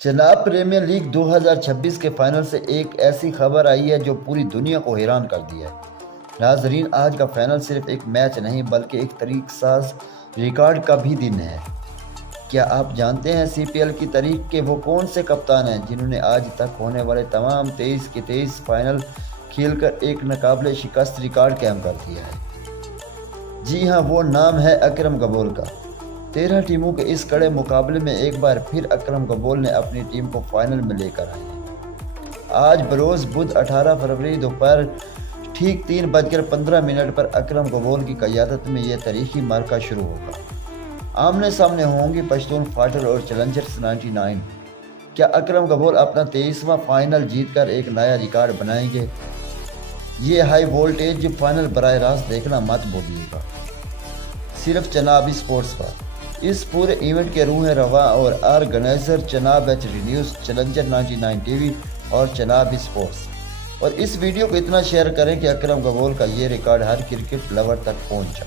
जनाब, premiere league 2026 के final से एक ऐसी खबर आई है जो पूरी दुनिया को हैरान कर दिया है। नाजरीन, आज का फाइनल सिर्फ एक मैच नहीं बल्कि एक तारीखसाज रिकॉर्ड का भी दिन है। क्या आप जानते हैं सीपीएल की तारीख के वो कौन से कप्तान हैं जिन्होंने आज तक होने वाले तमाम 23 के 23 फाइनल खेलकर एक नाकाबिले शिकस्त रिकॉर्ड कायम कर दिया है? जी हाँ, वो नाम है अकरम गबोल का। 13 टीमों के इस कड़े मुकाबले में एक बार फिर अकरम गबोल ने अपनी टीम को फाइनल में लेकर आए हैं। आज बरोज़ बुध 18 फरवरी दोपहर ठीक 3:15 पर अकरम गबोल की क़यादत में यह तारीखी मार्का शुरू होगा। आमने सामने होंगी पश्तून फाइटर और चैलेंजर्स 99। क्या अकरम गबोल अपना 23वां फाइनल जीतकर एक नया रिकॉर्ड बनाएंगे? ये हाई वोल्टेज फाइनल बराह रास्त देखना मत भूलिएगा, सिर्फ चनाब स्पोर्ट्स पर। इस पूरे इवेंट के रूह रवा और organiser Chenab HD news, challenger 99 TV और चनाब स्पोर्ट्स। और इस वीडियो को इतना शेयर करें कि अकरम गबोल का ये रिकॉर्ड हर क्रिकेट लवर तक पहुंच जाए।